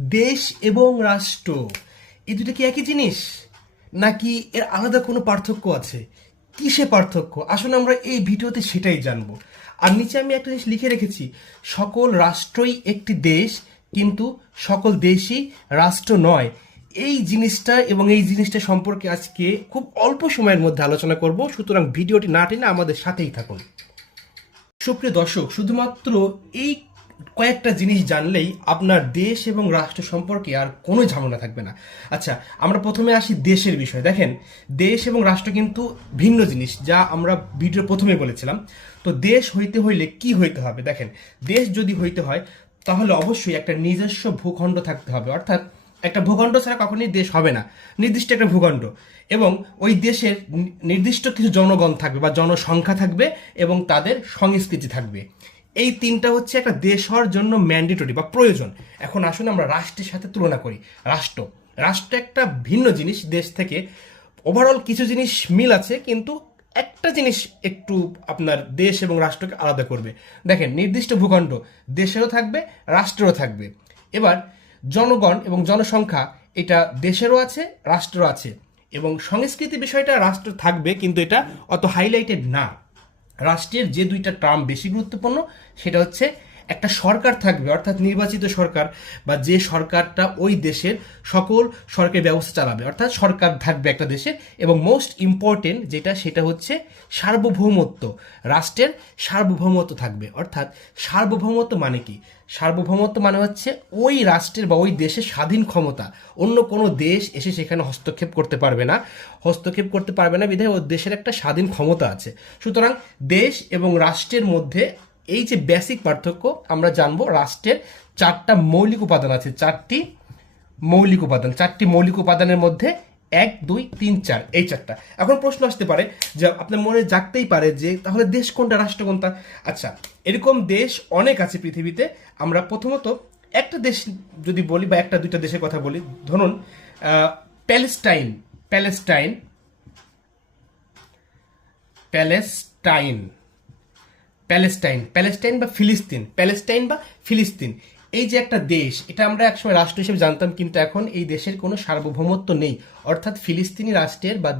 দেশ এবং রাষ্ট্র এই দুটো কি একই জিনিস, নাকি এর আলাদা কোনো পার্থক্য আছে? কিসে পার্থক্য? আসলে আমরা এই ভিডিওতে সেটাই জানবো। আর নিচে আমি একটা জিনিস লিখে রেখেছি, সকল রাষ্ট্রই একটি দেশ, কিন্তু সকল দেশই রাষ্ট্র নয়। এই জিনিসটা এবং এই জিনিসটা সম্পর্কে আজকে খুব অল্প সময়ের মধ্যে আলোচনা করব, সুতরাং ভিডিওটি না টেনে আমাদের সাথেই থাকুন। সুপ্রিয় দর্শক, শুধুমাত্র এই কয়েকটা জিনিস জানলেই আপনার দেশ এবং রাষ্ট্র সম্পর্কে আর কোনো ঝামেলা থাকবে না। আচ্ছা, আমরা প্রথমে আসি দেশের বিষয়। দেখেন, দেশ এবং রাষ্ট্র কিন্তু ভিন্ন জিনিস, যা আমরা ভিডিওর প্রথমে বলেছিলাম। তো দেশ হইতে হইলে কি হইতে হবে? দেখেন, দেশ যদি হইতে হয় তাহলে অবশ্যই একটা নিজস্ব ভূখণ্ড থাকতে হবে, অর্থাৎ একটা ভূখণ্ড ছাড়া কখনোই দেশ হবে না। নির্দিষ্ট একটা ভূখণ্ড এবং ওই দেশের নির্দিষ্ট কিছু জনগণ থাকবে বা জনসংখ্যা থাকবে এবং তাদের সংস্কৃতি থাকবে। এই তিনটা হচ্ছে একটা দেশ হওয়ার জন্য ম্যান্ডেটরি বা প্রয়োজন। এখন আসুন আমরা রাষ্ট্রের সাথে তুলনা করি। রাষ্ট্র রাষ্ট্র একটা ভিন্ন জিনিস দেশ থেকে। ওভারঅল কিছু জিনিস মিল আছে, কিন্তু একটা জিনিস একটু আপনার দেশ এবং রাষ্ট্রকে আলাদা করবে। দেখেন, নির্দিষ্ট ভূখণ্ড দেশেরও থাকবে, রাষ্ট্রেরও থাকবে। এবার জনগণ এবং জনসংখ্যা এটা দেশেরও আছে, রাষ্ট্রও আছে। এবং সংস্কৃতি বিষয়টা রাষ্ট্র থাকবে, কিন্তু এটা অত হাইলাইটেড না। রাষ্ট্রের যে দুইটা টার্ম বেশি গুরুত্বপূর্ণ, সেটা হচ্ছে একটা সরকার থাকবে, অর্থাৎ নির্বাচিত সরকার, বা যে সরকারটা ওই দেশের সকল সরকারি ব্যবস্থা চালাবে, অর্থাৎ সরকার থাকবে একটা দেশের। এবং মোস্ট ইম্পর্টেন্ট যেটা, সেটা হচ্ছে সার্বভৌমত্ব। রাষ্ট্রের সার্বভৌমত্ব থাকবে। অর্থাৎ সার্বভৌমত্ব মানে কি? সার্বভৌমত্ব মানে হচ্ছে ওই রাষ্ট্রের বা ওই দেশের স্বাধীন ক্ষমতা। অন্য কোনো দেশ এসে সেখানে হস্তক্ষেপ করতে পারবে না। হস্তক্ষেপ করতে পারবে না বিধায় ওই দেশের একটা স্বাধীন ক্ষমতা আছে। সুতরাং দেশ এবং রাষ্ট্রের মধ্যে এই যে বেসিক পার্থক্য আমরা জানবো। রাষ্ট্রের চারটা মৌলিক উপাদান আছে, চারটি মৌলিক উপাদানের মধ্যে 1, 2, 3, 4 এই চারটা। এখন প্রশ্ন আসতে পারে যে আপনার মনে জাগতেই পারে যে তাহলে দেশ কোনটা, রাষ্ট্র কোনটা? আচ্ছা, এরকম দেশ অনেক আছে পৃথিবীতে। আমরা প্রথমত একটা দেশ যদি বলি বা একটা দুইটা দেশের কথা বলি, ধরুন Palestine Palestine Palestine Palestine Palestine বা ফিলিস্তিন, প্যালেস্টাইন বা ফিলিস্তিন, এই যে একটা দেশ, এটা আমরা একসময় রাষ্ট্র হিসেবে জানতাম, কিন্তু এখন এই দেশের কোনো সার্বভৌমত্ব নেই। অর্থাৎ ফিলিস্তিনি রাষ্ট্রের বা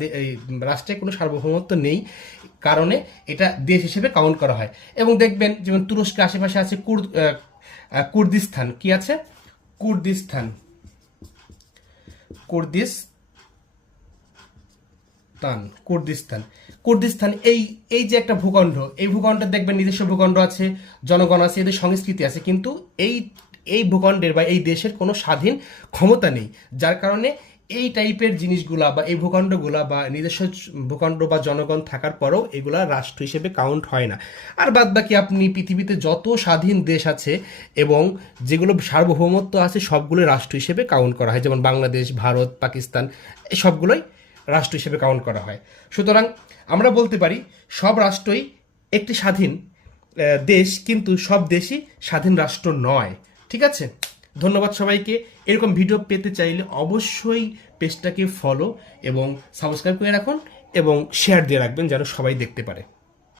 রাষ্ট্রের কোনো সার্বভৌমত্ব নেই, কারণে এটা দেশ হিসেবে কাউন্ট করা হয়। এবং দেখবেন যেমন তুরস্কের আশেপাশে আছে কুর্দিস্তান। কি আছে? কুর্দিস্তান কুর্দিস্তান কুর্দিস্তান কুর্দিস্তান এই এই যে একটা ভূখণ্ড, এই ভূখণ্ডে দেখবেন নিজস্ব ভূখণ্ড আছে, জনগণ আছে, এদের সংস্কৃতি আছে, কিন্তু এই এই ভূখণ্ডের বা এই দেশের কোনো স্বাধীন ক্ষমতা নেই। যার কারণে এই টাইপের জিনিসগুলা বা এই ভূখণ্ডগুলা বা নিজস্ব ভূখণ্ড বা জনগণ থাকার পরেও এগুলা রাষ্ট্র হিসেবে কাউন্ট হয় না। আর বাদ বাকি আপনি পৃথিবীতে যত স্বাধীন দেশ আছে এবং যেগুলো সার্বভৌমত্ব আছে সবগুলো রাষ্ট্র হিসেবে কাউন্ট করা হয়, যেমন বাংলাদেশ, ভারত, পাকিস্তান, এই সবগুলোই রাষ্ট্র হিসেবে কাউন্ট করা হয়। সুতরাং আমরা বলতে পারি সব রাষ্ট্রই একটি স্বাধীন দেশ, কিন্তু সব দেশই স্বাধীন রাষ্ট্র নয়। ঠিক আছে, ধন্যবাদ সবাইকে। এরকম ভিডিও পেতে চাইলে অবশ্যই পেজটাকে ফলো এবং সাবস্ক্রাইব করে রাখুন এবং শেয়ার দিয়ে রাখবেন যেন সবাই দেখতে পারে।